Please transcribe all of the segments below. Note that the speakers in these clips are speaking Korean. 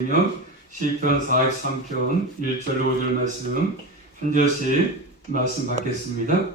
시편 43편 1절 5절 말씀 한 절씩 말씀 받겠습니다.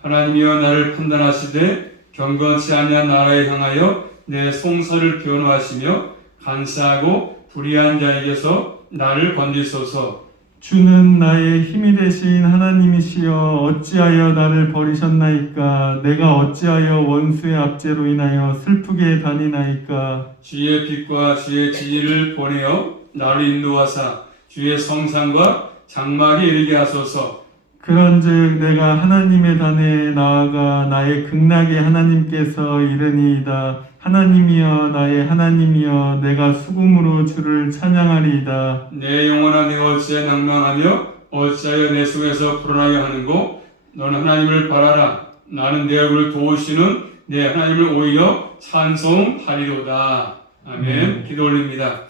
하나님이여 나를 판단하시되 경건치 아니한 나라에 향하여 내 송사를 변호하시며 간사하고 불의한 자에게서 나를 건지소서. 주는 나의 힘이 되신 하나님이시여 어찌하여 나를 버리셨나이까. 내가 어찌하여 원수의 압제로 인하여 슬프게 다니나이까. 주의 빛과 주의 지혜를 보내어 나를 인도하사 주의 성산과 장막에 이르게 하소서. 그런즉 내가 하나님의 단에 나아가 나의 극락의 하나님께서 이르니이다. 하나님이여 나의 하나님이여 내가 수금으로 주를 찬양하리이다. 내 영혼아 내가 어찌하여 낭망하며 어찌하여 내 속에서 불안하게 하는고. 너는 하나님을 바라라. 나는 내 얼굴을 도우시는 내 하나님을 오히려 찬송하리로다. 아멘. 기도 올립니다.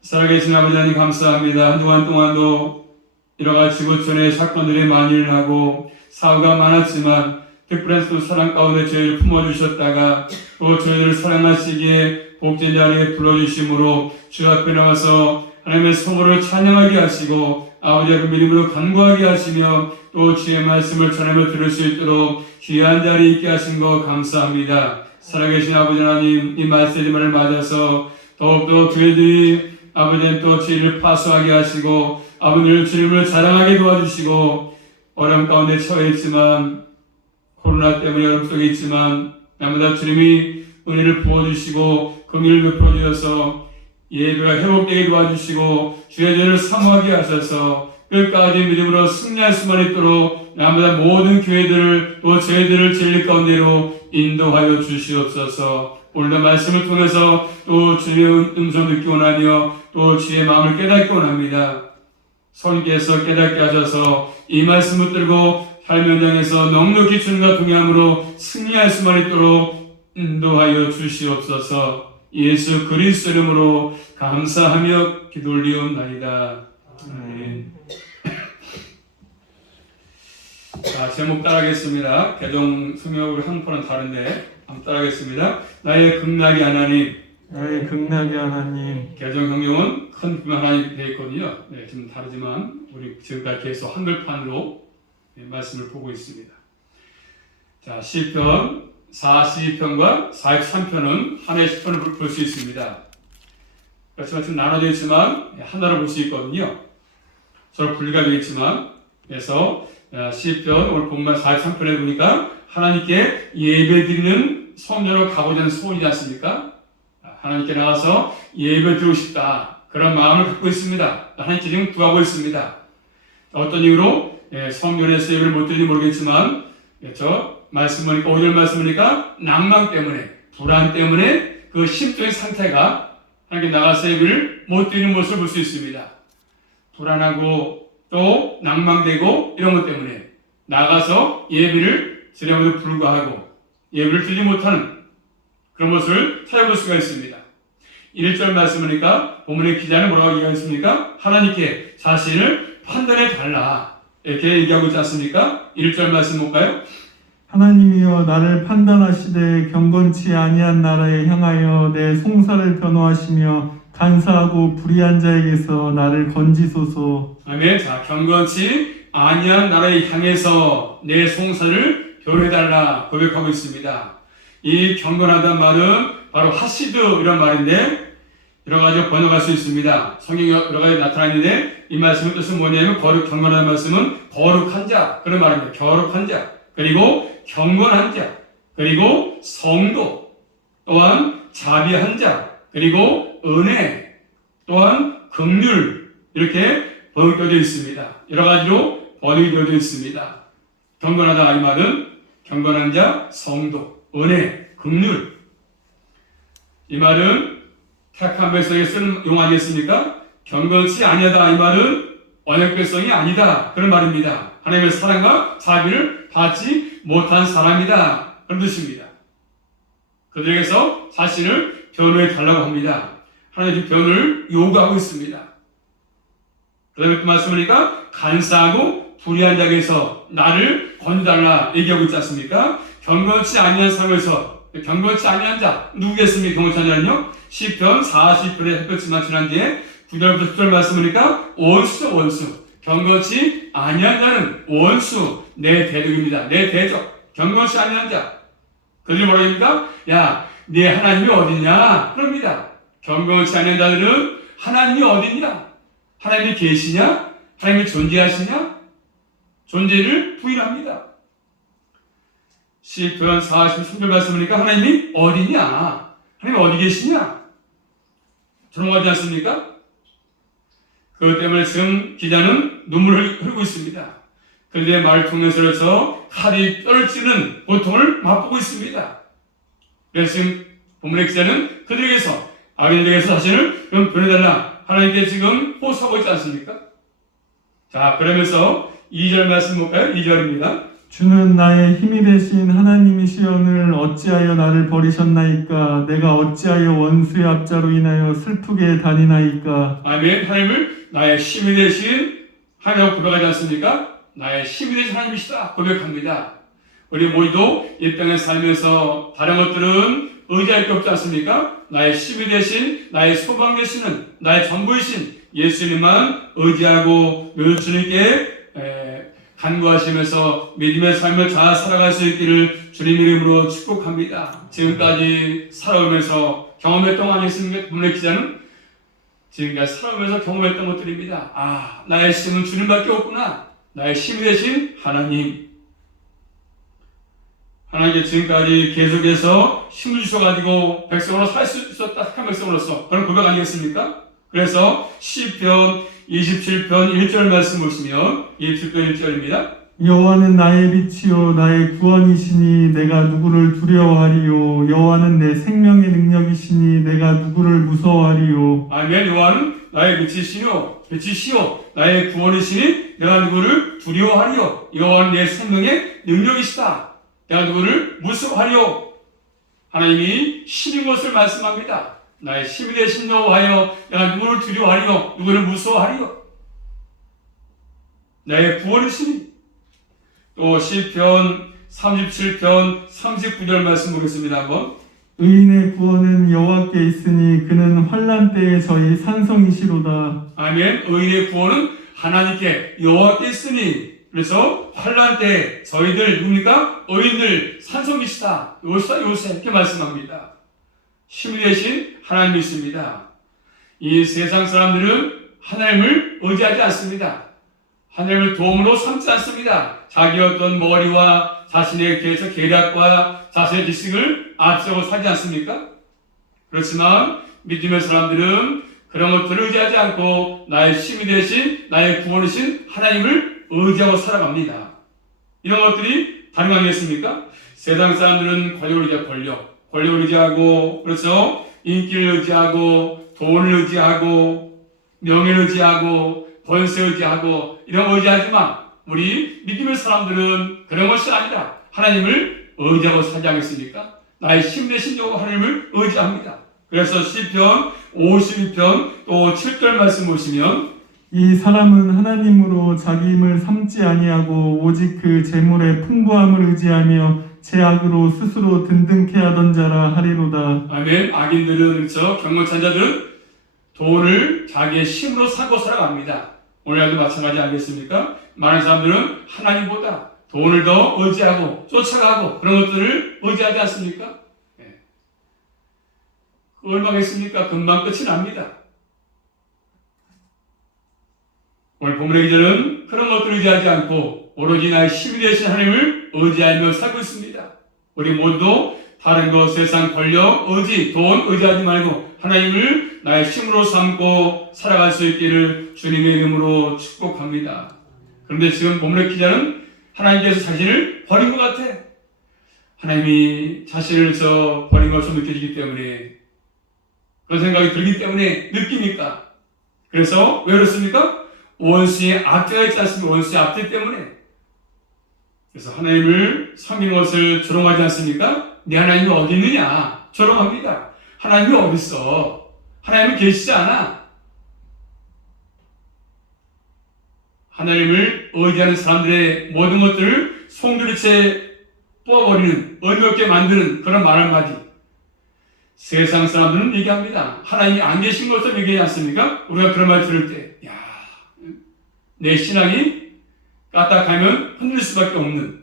살아계신 아버지 하나님 감사합니다. 한동안 동안도 여러가지 지구촌의 사건들이 많이 일어나고 사고가 많았지만 특별한 또 사랑 가운데 저희를 품어주셨다가 또 저희를 사랑하시기에 복된 자리에 불러주심으로 주 앞에 나와서 하나님의 성호를 찬양하게 하시고 아버지의 그 믿음으로 간구하게 하시며 또 주의 말씀을 전하며 들을 수 있도록 귀한 자리에 있게 하신 거 감사합니다. 살아계신 아버지 하나님, 이 말씀을 맞아서 더욱더 교회들이 아버지는 또 주의를 파수하게 하시고 아버지를 주님을 자랑하게 도와주시고 어려움 가운데 처해 있지만 코로나 때문에 어려움 속에 있지만 날마다 주님이 은혜를 부어주시고 긍휼을 베풀어 주셔서 예배가 회복되게 도와주시고 주의 죄를 사모하게 하셔서 끝까지 믿음으로 승리할 수만 있도록 날마다 모든 교회들을 또 저희들을 진리 가운데로 인도하여 주시옵소서. 오늘도 말씀을 통해서 또 주의 음성 듣기 원하며 또 주의 마음을 깨닫기 원합니다. 성령께서 깨닫게 하셔서 이 말씀을 들고 삶 현장에서 넉넉히 주님과 동행함으로 승리할 수만 있도록 인도하여 주시옵소서. 예수 그리스도 이름으로 감사하며 기도 올리옵나이다. 아멘. 자, 제목 따라하겠습니다. 개정 성경으로 한 편은 다른데 한번 따라하겠습니다. 나의 극락의 하나님. 나의 극락의 하나님. 개정 성경은 큰 분명 하나님 되어 있거든요. 네, 지금 다르지만 우리 지금까지 계속 한글판으로 말씀을 보고 있습니다. 자, 시편 42편과 43편은 하나의 시편을 볼 수 있습니다. 그렇지만 지금 나눠져 있지만 하나로 볼 수 있거든요. 서로 분리가 되어 있지만 그래서 시편 오늘 본문 43편에 보니까 하나님께 예배드리는 성전으로 가고자 하는 소원이지 않습니까? 하나님께 나가서 예배드리고 싶다. 그런 마음을 갖고 있습니다. 하나님께 지금 구하고 있습니다. 어떤 이유로 성전에서 예배를 못 드리는지 모르겠지만 저 말씀 보니까 5절 말씀 보니까 낭만 때문에 불안 때문에 그 심적인 상태가 하나님께 나가서 예배를 못 드리는 모습을 볼 수 있습니다. 불안하고 또 낭망되고 이런 것 때문에 나가서 예배를 드리면서 불구하고 예배를 드리지 못하는 그런 모습을 찾아볼 수가 있습니다. 1절 말씀이니까 본문의 기자는 뭐라고 얘기하겠습니까? 하나님께 자신을 판단해 달라 이렇게 얘기하고 있지 않습니까? 1절 말씀 볼까요? 하나님이여 나를 판단하시되 경건치 아니한 나라에 향하여 내 송사를 변호하시며 간사하고 불의한 자에게서 나를 건지소서. 아멘. 자, 경건치 아니한 나라에 향해서 내 송사를 변호해달라 고백하고 있습니다. 이 경건하다는 말은 바로 하시드 이런 말인데 여러 가지 번역할 수 있습니다. 성경에 여러 가지 나타나 있는데 이 말씀의 뜻은 뭐냐면 경건하다는 말씀은 거룩한 자 그런 말입니다. 거룩한 자 그리고 경건한 자 그리고 성도 또한 자비한 자 그리고 은혜 또한 긍휼 이렇게 번역되어 있습니다. 여러 가지로 번역이 되어 있습니다. 경건하다 이 말은 경건한 자, 성도, 은혜, 긍휼 이 말은 택한 백성에게 쓰는 용어 아니겠습니까? 경건치 아니하다 이 말은 언약 백성이 아니다 그런 말입니다. 하나님의 사랑과 자비를 받지 못한 사람이다 그런 뜻입니다. 그들에게서 자신을 변호해 달라고 합니다. 하나님 변호를 요구하고 있습니다. 그 다음에 또 말씀하니까 간사하고 불의한 자에게서 나를 건져달라 얘기하고 있지 않습니까? 경건치 아니한 삶에서 경건치 아니한 자 누구겠습니까? 경건치 아니한 자는요. 시편 40편에 햇볕만 지난 뒤에 9절부터 10절 말씀 보니까 원수죠. 원수. 경건치 아니한 자는 원수, 내 대적입니다. 내 대적. 경건치 아니한 자. 그들이 뭐라고 합니까? 야, 네 하나님이 어딨냐? 그럽니다. 경건치 아니한 자들은 하나님이 어딨냐? 하나님이 계시냐? 하나님이 존재하시냐? 존재를 부인합니다. 시편 43절 말씀 보니까 하나님이 어디냐? 하나님이 어디 계시냐? 조롱하지 않습니까? 그것 때문에 지금 기자는 눈물을 흘리고 있습니다. 그들의 말을 통해서 칼이 뼈를 찌는 고통을 맛보고 있습니다. 그래서 지금 본문의 기자는 그들에게서 악인들에게서 자신을 좀 변해달라 하나님께 지금 호소하고 있지 않습니까? 자, 그러면서 2절 말씀 볼까요? 2절입니다. 주는 나의 힘이 되신 하나님이시오늘 어찌하여 나를 버리셨나이까? 내가 어찌하여 원수의 압자로 인하여 슬프게 다니나이까? 아멘. 하나님을 나의 힘이 되신 하나님을 고백하지 않습니까? 나의 힘이 되신 하나님이시다 고백합니다. 우리 모두 이 땅에 살면서 다른 것들은 의지할 게 없지 않습니까? 나의 힘이 되신, 나의 소망 되시는, 나의 전부이신 예수님만 의지하고 주님께 간구하시면서 믿음의 삶을 잘 살아갈 수 있기를 주님 이름으로 축복합니다. 지금까지 살아오면서 경험했던 거 아니겠습니까? 본문의 기자는 지금까지 살아오면서 경험했던 것들입니다. 아, 나의 힘은 주님밖에 없구나. 나의 힘이 되신 하나님. 하나님께 지금까지 계속해서 힘을 주셔가지고 백성으로 살 수 있었다. 착한 백성으로서 그런 고백 아니겠습니까? 그래서 시편 27편 1절 말씀 보시면 27편 1절입니다. 여호와는 나의 빛이요 나의 구원이시니 내가 누구를 두려워하리요? 여호와는 내 생명의 능력이시니 내가 누구를 무서워하리요? 아멘. 여호와는 나의 빛이시요 나의 구원이시니 내가 누구를 두려워하리요? 여호와는 내 생명의 능력이시다. 내가 누구를 무서워하리요? 하나님이 신인 것을 말씀합니다. 나의 힘이 되신 여호와여, 내가 누구를 두려워하리요? 누구를 무서워하리요? 나의 구원이시니. 또 시편 37편 39절 말씀 보겠습니다. 한번. 의인의 구원은 여호와께 있으니 그는 환난 때에 저희 산성이시로다. 아멘. 의인의 구원은 하나님께 여호와께 있으니. 그래서 환난 때 저희들 누굽니까? 의인들 산성이시다. 요새 이렇게 말씀합니다. 힘이 되신 하나님이 있습니다. 이 세상 사람들은 하나님을 의지하지 않습니다. 하나님을 도움으로 삼지 않습니다. 자기 어떤 머리와 자신의 계략과 자신의 지식을 앞세워 살지 않습니까? 그렇지만 믿음의 사람들은 그런 것들을 의지하지 않고 나의 힘이 되신 나의 구원이신 하나님을 의지하고 살아갑니다. 이런 것들이 다른 거 아니겠습니까? 세상 사람들은 권력을 의지하고 그래서 인기를 의지하고 돈을 의지하고 명예를 의지하고 권세를 의지하고 이런 거 의지하지만 우리 믿음의 사람들은 그런 것이 아니라 하나님을 의지하고 살지 않겠습니까? 나의 힘 되신 여호와 하나님을 의지합니다. 그래서 시편 52편 또 7절 말씀 보시면 이 사람은 하나님으로 자기 힘을 삼지 아니하고 오직 그 재물의 풍부함을 의지하며 제약으로 스스로 든든케 하던 자라 하리로다. 아멘. 악인들은 그렇죠. 경건찬 자들은 돈을 자기의 힘으로 사고 살아갑니다. 오늘날도 마찬가지 아니겠습니까? 많은 사람들은 하나님보다 돈을 더 의지하고 쫓아가고 그런 것들을 의지하지 않습니까? 네. 얼마겠습니까? 금방 끝이 납니다. 오늘 본문의 기자는 그런 것들을 의지하지 않고 오로지 나의 힘이 되신 하나님을 의지하며 살고 있습니다. 우리 모두 다른 것, 세상, 권력, 의지, 돈 의지하지 말고 하나님을 나의 힘으로 삼고 살아갈 수 있기를 주님의 이름으로 축복합니다. 그런데 지금 본문의 기자는 하나님께서 자신을 버린 것 같아. 하나님이 자신을 버린 것처럼 느껴지기 때문에 그런 생각이 들기 때문에 느끼니까. 그래서 왜 그렇습니까? 원수의 압제가 있지 않습니까? 원수의 압제 때문에. 그래서 하나님을 섬기는 것을 조롱하지 않습니까? 네 하나님이 어디 있느냐? 조롱합니다. 하나님이 어디 있어? 하나님은 계시지 않아. 하나님을 의지하는 사람들의 모든 것들을 송두리째 뽑아버리는, 의미 없게 만드는 그런 말 한마디. 세상 사람들은 얘기합니다. 하나님이 안 계신 것을 얘기하지 않습니까? 우리가 그런 말 들을 때, 야, 내 신앙이 까딱하면 흔들릴 수밖에 없는.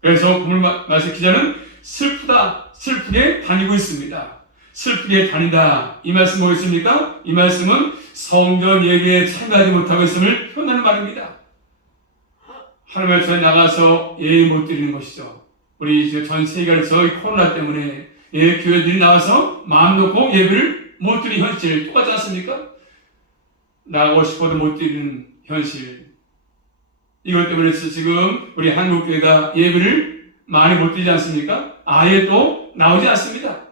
그래서 본문 말씀 기자는 슬프다, 슬프게 다니고 있습니다. 슬프게 다닌다. 이 말씀 뭐겠습니까? 이 말씀은 성전 예배에 참여하지 못하고 있음을 표현하는 말입니다. 하나님의 전에 나가서 예배 못 드리는 것이죠. 우리 전 세계에서 이 코로나 때문에 교회들이 나와서 마음 놓고 예배를 못 드리는 현실 똑같지 않습니까? 나가고 싶어도 못 드리는 현실. 이것 때문에 지금 우리 한국교회가 예배를 많이 못 드리지 않습니까? 아예 또 나오지 않습니다.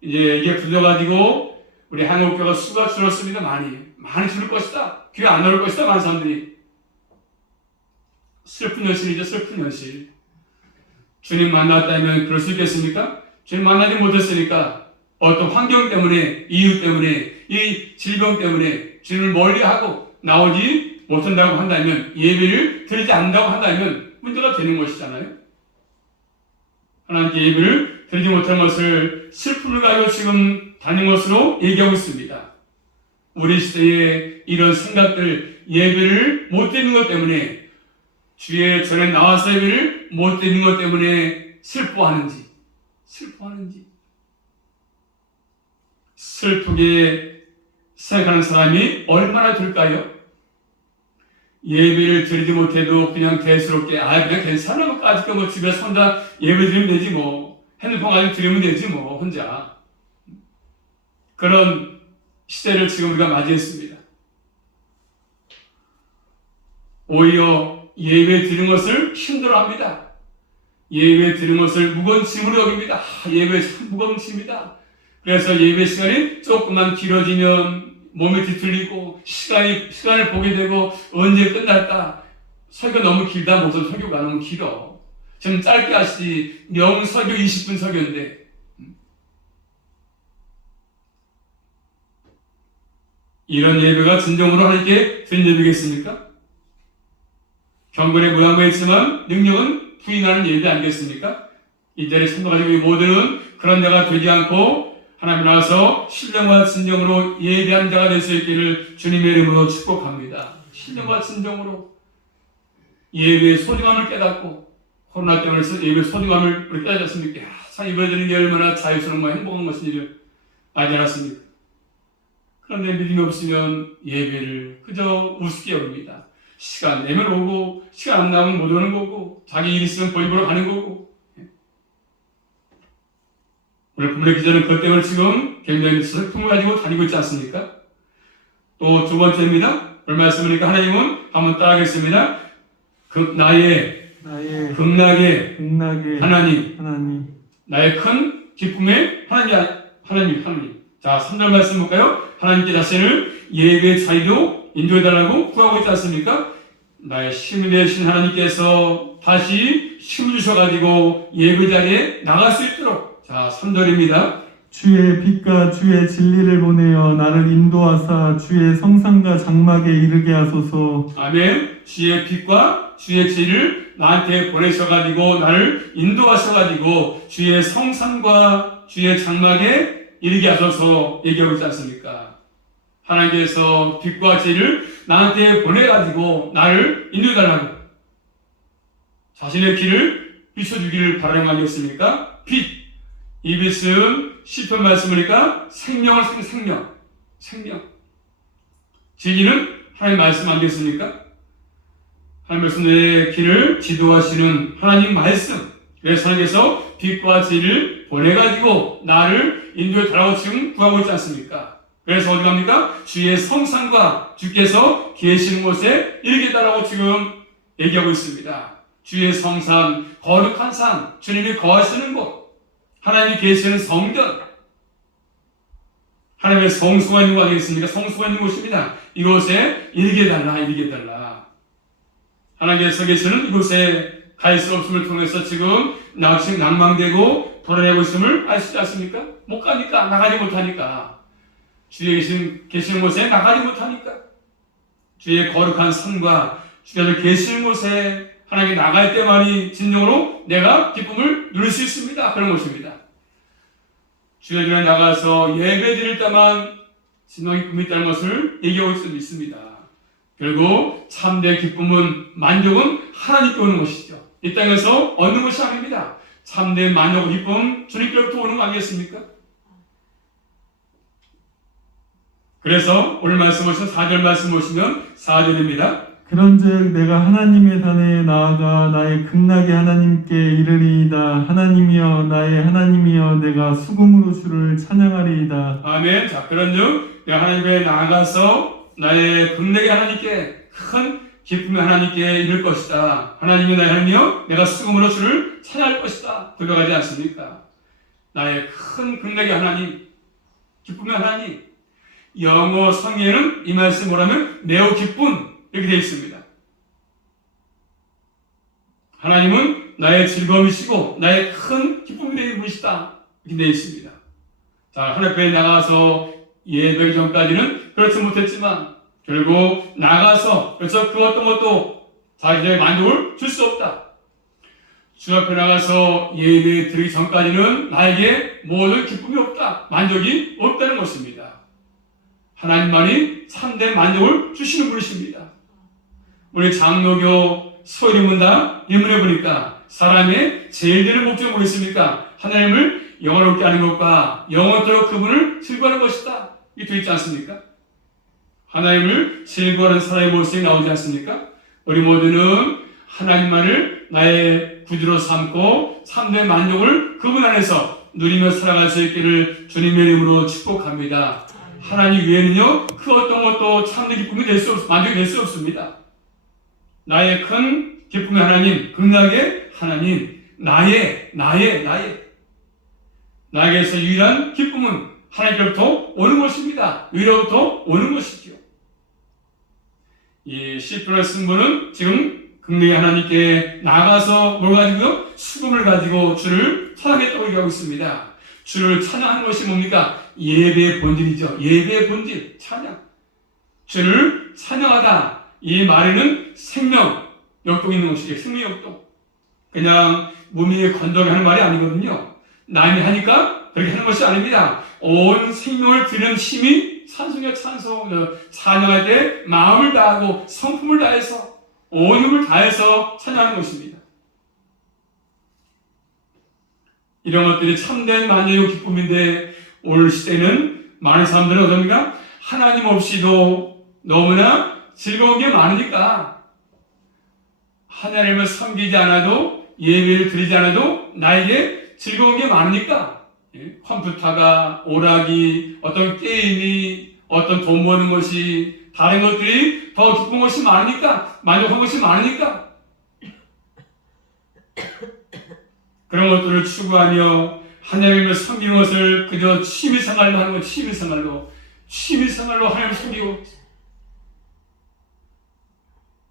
이제 이게 불려가지고 우리 한국교회가 수가 줄었습니다. 많이 줄을 것이다. 교회 안 나올 것이다. 많은 사람들이. 슬픈 현실이죠. 슬픈 현실. 주님 만났다면 그럴 수 있겠습니까? 주님 만나지 못했으니까 어떤 환경 때문에, 이유 때문에, 이 질병 때문에 주님을 멀리하고 나오지 못한다고 한다면, 예배를 드리지 않는다고 한다면 문제가 되는 것이잖아요. 하나님께 예배를 드리지 못한 것을 슬픔을 가지고 지금 다닌 것으로 얘기하고 있습니다. 우리 시대에 이런 생각들, 예배를 못 드리는 것 때문에, 주의 전에 나와서 예배를 못 드리는 것 때문에 슬프게 생각하는 사람이 얼마나 될까요? 예배를 드리지 못해도 그냥 대수롭게, 그냥 괜찮아. 아직도 뭐 집에서 혼자 예배 드리면 되지 뭐. 핸드폰 가지고 드리면 되지 뭐, 혼자. 그런 시대를 지금 우리가 맞이했습니다. 오히려 예배 드리는 것을 힘들어합니다. 예배 드리는 것을 무거운 짐으로 여깁니다. 예배 참 무거운 짐이다. 그래서 예배 시간이 조금만 길어지면 몸이 뒤틀리고 시간을 보게 되고 언제 끝날까? 설교 너무 길다. 무슨 설교가 너무 길어. 좀 짧게 하시지. 명설교 20분 설교인데. 이런 예배가 진정으로 하나님께 드린 예배겠습니까? 경건의 모양만 있지만 능력은 부인하는 예배 아니겠습니까? 이 자리에 참석하시고 모두는 그런 자가 되지 않고 하나님 나와서 신령과 진정으로 예배한 자가 될 수 있기를 주님의 이름으로 축복합니다. 신령과 진정으로 예배의 소중함을 깨닫고, 코로나 때문에 예배의 소중함을 우리 깨닫지 않습니까? 참 예배드리는 게 얼마나 자유스러운 행복한 것인지를 알지 않았습니까? 그런데 믿음이 없으면 예배를 그저 우습게 여깁니다. 시간 내면 오고, 시간 안 나면 못 오는 거고, 자기 일 있으면 보이보러 가는 거고. 오늘 본문의 기자는 그것 때문에 지금 굉장히 슬픔을 가지고 다니고 있지 않습니까? 또 두 번째입니다. 오늘 말씀이니까 하나님은 한번 따라하겠습니다. 나의 극락의 하나님, 나의 큰 기쁨의 하나님. 자, 3절 말씀 볼까요? 하나님께 자신을 예배의 자리로 인도해달라고 구하고 있지 않습니까? 나의 힘이 되신 하나님께서 다시 힘을 주셔가지고 예배 자리에 나갈 수 있도록. 자, 3절입니다. 주의 빛과 주의 진리를 보내어 나를 인도하사 주의 성산과 장막에 이르게 하소서. 아멘. 주의 빛과 주의 진리를 나한테 보내셔가지고 나를 인도하셔가지고 주의 성산과 주의 장막에 이르게 하소서 얘기하고 있지 않습니까? 하나님께서 빛과 진리를 나한테 보내가지고 나를 인도해달라고 자신의 길을 비춰주기를 바라는 거 아니겠습니까? 빛. 이 빛은 시편 말씀이니까 생명을 생명. 진리는 하나님 말씀 아니겠습니까? 하나님 말씀의 길을 지도하시는 하나님 말씀. 그래서 하나님께서 빛과 진리를 보내가지고 나를 인도해 달라고 지금 구하고 있지 않습니까? 그래서 어디 갑니까? 주의 성산과 주께서 계시는 곳에 이르게 달라고 지금 얘기하고 있습니다. 주의 성산, 거룩한 산, 주님이 거하시는 곳, 하나님이 계시는 성전, 하나님의 성수가 있는 곳 아니겠습니까? 성수가 있는 곳입니다. 이곳에 이르게 달라. 하나님께서 계시는 이곳에 갈 수 없음을 통해서 지금 낭망되고 돌아내고 있음을 아시지 않습니까? 못 가니까, 나가지 못하니까. 주의 계시는 곳에 나가지 못하니까. 주의 거룩한 산과 주께서 계시는 곳에 하나님께 나갈 때만이 진정으로 내가 기쁨을 누릴 수 있습니다. 그런 것입니다. 주의 전에 나가서 예배 드릴 때만 진정한 기쁨이 있다는 것을 얘기하고 있습니다. 결국 참된 기쁨은, 만족은 하나님께 오는 것이죠. 이 땅에서 얻는 것이 아닙니다. 참된 만족과 기쁨은 주님께로부터 오는 거 아니겠습니까? 그래서 오늘 말씀 보시면 4절 말씀 보시면 4절입니다. 그런즉 내가 하나님의 단에 나아가 나의 극락의 하나님께 이르리이다. 하나님이여 나의 하나님이여 내가 수금으로 주를 찬양하리이다. 아멘. 자, 그런즉 내가 하나님께 나아가서 나의 극락의 하나님께 큰 기쁨의 하나님께 이를 것이다. 하나님이 나의 하나님이여 내가 수금으로 주를 찬양할 것이다. 고백하지 않습니까? 나의 큰 극락의 하나님, 기쁨의 하나님. 영어 성경에는 이 말씀 뭐라면 매우 기쁜 이렇게 되어 있습니다. 하나님은 나의 즐거움이시고 나의 큰 기쁨이 되는 분이시다. 이렇게 되어 있습니다. 자, 하나님 앞에 나가서 예배 전까지는 그렇지 못했지만 결국 나가서 그래서 그 어떤 것도 자기의 만족을 줄 수 없다. 주 앞에 나가서 예배 드리기 전까지는 나에게 모든 기쁨이 없다. 만족이 없다는 것입니다. 하나님만이 참된 만족을 주시는 분이십니다. 우리 장로교 소일문답 일문에 보니까 사람의 제일 되는 목적이 뭐겠습니까? 하나님을 영원롭게 하는 것과 영원토록 그분을 즐거워하는 것이다. 이게 되어 있지 않습니까? 하나님을 즐거워하는 사람의 모습이 나오지 않습니까? 우리 모두는 하나님만을 나의 구주로 삼고 참된 만족을 그분 안에서 누리며 살아갈 수 있기를 주님의 이름으로 축복합니다. 하나님 외에는요, 그 어떤 것도 참된 기쁨이 만족이 될 수 없습니다. 나의 큰 기쁨의 하나님, 극락의 하나님, 나에게서 유일한 기쁨은 하나님께로부터 오는 것입니다. 위로부터 오는 것이죠. 이 시편을 쓴 분은 지금 극락의 하나님께 나가서 뭘 가지고요? 수금을 가지고 주를 찬양했다고 얘기하고 있습니다. 주를 찬양하는 것이 뭡니까? 예배의 본질이죠. 예배의 본질, 찬양. 주를 찬양하다. 이 말에는 생명, 역동이 있는 것이죠. 생명 역동. 그냥 몸이 건조하게 하는 말이 아니거든요. 남이 하니까 그렇게 하는 것이 아닙니다. 온 생명을 드리는 힘이 찬송이야 찬송. 찬양할 때 마음을 다하고 성품을 다해서 온 힘을 다해서 찬양하는 것입니다. 이런 것들이 참된 만족의 기쁨인데 오늘 시대는 많은 사람들은 어떻습니까? 하나님 없이도 너무나 즐거운 게 많으니까 하나님을 섬기지 않아도 예배를 드리지 않아도 나에게 즐거운 게 많으니까 컴퓨터가 오락이 어떤 게임이 어떤 돈 버는 것이 다른 것들이 더 기쁜 것이 많으니까 만족한 것이 많으니까 그런 것들을 추구하며 하나님을 섬기는 것을 그저 취미생활로 하는 것, 취미생활로 하나님을 섬기고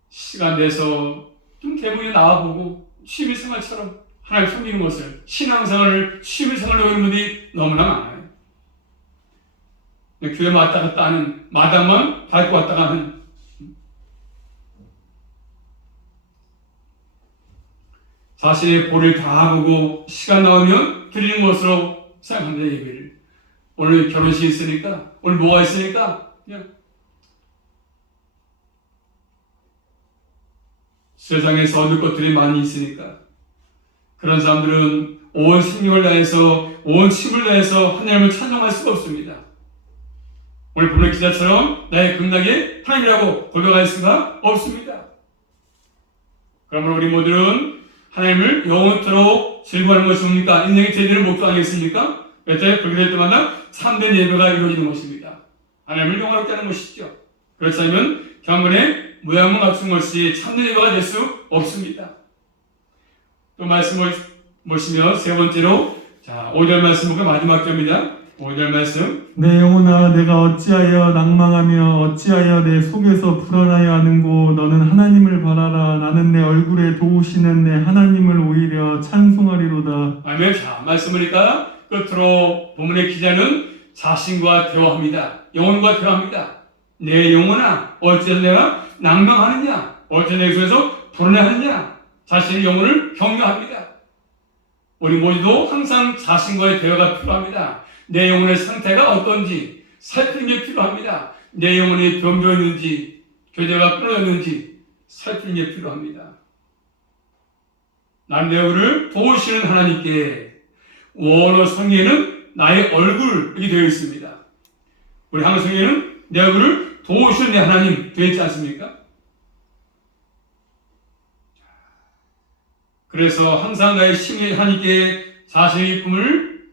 시간 내서 좀 대문에 나와보고 취미생활처럼 하나님을 섬기는 것을 신앙생활을 취미생활로 하는 분들이 너무나 많아요. 교회 왔다 갔다 하는 마당만 밟고 왔다 가는 자신의 볼을 다 보고 시간 나오면 드리는 것으로 생각합니다. 예배를. 오늘 결혼식이 있으니까 오늘 뭐가 있으니까 그냥 세상에서 얻을 것들이 많이 있으니까 그런 사람들은 온 생명을 다해서 온 힘을 다해서 하나님을 찬양할 수가 없습니다. 오늘 본문 기자처럼 나의 극락의 하나님이라고 고백할 수가 없습니다. 그러므로 우리 모두는 하나님을 영원토록 즐거워하는 것이 뭡니까? 인생의 제대로 목표 아니겠습니까? 그때 그렇게 될 때마다 참된 예배가 이루어지는 것입니다. 하나님을 영원하게 하는 것이죠. 그렇지 않으면 경건의 모양만 갖춘 것이 참된 예배가 될 수 없습니다. 또 말씀을 보시면 세 번째로 5절 말씀 보고 마지막 절입니다. 5절 말씀. 내 영혼아 내가 어찌하여 낭망하며 어찌하여 내 속에서 불안하여 하는고 너는 하나님을 바라라. 나는 내 얼굴에 도우시는 내 하나님을 오히려 찬송하리로다. 아멘. 말씀 보니까 끝으로 본문의 기자는 자신과 대화합니다. 영혼과 대화합니다. 내 영혼아 어찌하여 내가 낭망하느냐? 어찌하여 내 속에서 불안해하느냐? 자신의 영혼을 격려합니다. 우리 모두도 항상 자신과의 대화가 필요합니다. 내 영혼의 상태가 어떤지 살피는 게 필요합니다. 내 영혼이 변변했는지 교제가 끊어졌는지 살피는 게 필요합니다. 난 내 영혼을 도우시는 하나님께 원어 성경에는 나의 얼굴이 되어 있습니다. 우리 한글 성경에는 내 얼굴을 도우시는 내 하나님 되어 있지 않습니까? 그래서 항상 나의 심히 하나님께 자신의 꿈을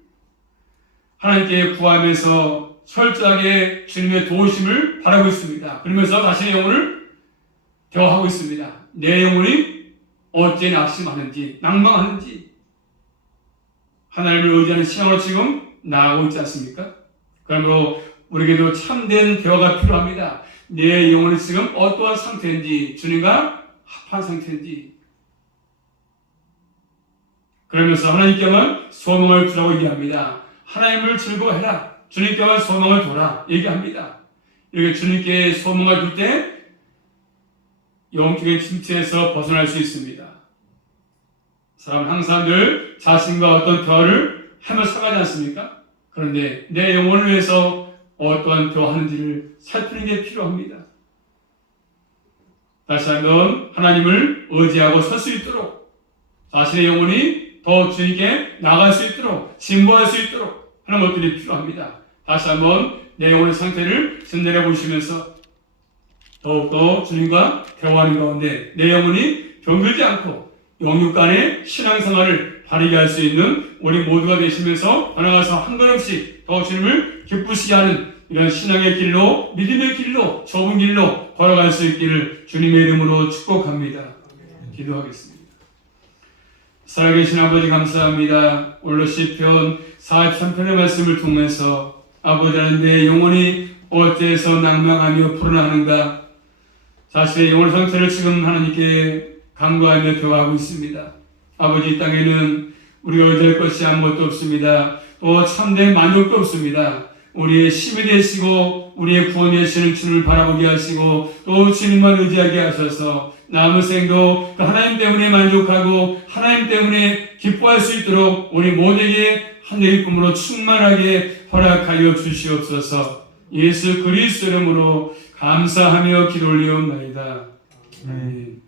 하나님께 구하면서 철저하게 주님의 도우심을 바라고 있습니다. 그러면서 자신의 영혼을 대화하고 있습니다. 내 영혼이 어찌 낙심하는지 낭망하는지 하나님을 의지하는 신앙으로 지금 나아가고 있지 않습니까? 그러므로 우리에게도 참된 대화가 필요합니다. 내 영혼이 지금 어떠한 상태인지 주님과 합한 상태인지 그러면서 하나님께만 소망을 두라고 얘기합니다. 하나님을 즐거워해라. 주님께만 소망을 둬라 얘기합니다. 이렇게 주님께 소망을 둘 때 영적인 침체에서 벗어날 수 있습니다. 사람은 항상 늘 자신과 어떤 대화를 하며 살아가지 않습니까? 그런데 내 영혼을 위해서 어떠한 대화하는지를 살피는 게 필요합니다. 다시 한번 하나님을 의지하고 설 수 있도록 자신의 영혼이 더 주님께 나갈 수 있도록 진보할 수 있도록 하는 것들이 필요합니다. 다시 한번 내 영혼의 상태를 진내려 보시면서 더욱더 주님과 대화하는 가운데 내 영혼이 병들지 않고 영육 간의 신앙생활을 바르게 할 수 있는 우리 모두가 되시면서 나아가서 한 걸음씩 더 주님을 기쁘시게 하는 이런 신앙의 길로 믿음의 길로 좁은 길로 걸어갈 수 있기를 주님의 이름으로 축복합니다. 기도하겠습니다. 살아계신 아버지 감사합니다. 오늘 시편 43편의 말씀을 통해서 아버지는 내 영혼이 어째서 낭망하며 불안하는가 자신의 영혼 상태를 지금 하나님께 간구하며 대화하고 있습니다. 아버지 이 땅에는 우리가 의지할 것이 아무것도 없습니다. 또 참된 만족도 없습니다. 우리의 힘이 되시고 우리의 구원이 되시는 주님을 바라보게 하시고 또 주님만 의지하게 하셔서 남은 생도 그 하나님 때문에 만족하고 하나님 때문에 기뻐할 수 있도록 우리 모두에게 하늘의 꿈으로 충만하게 허락하여 주시옵소서. 예수 그리스도 이름으로 감사하며 기도 올리옵나이다. 아멘.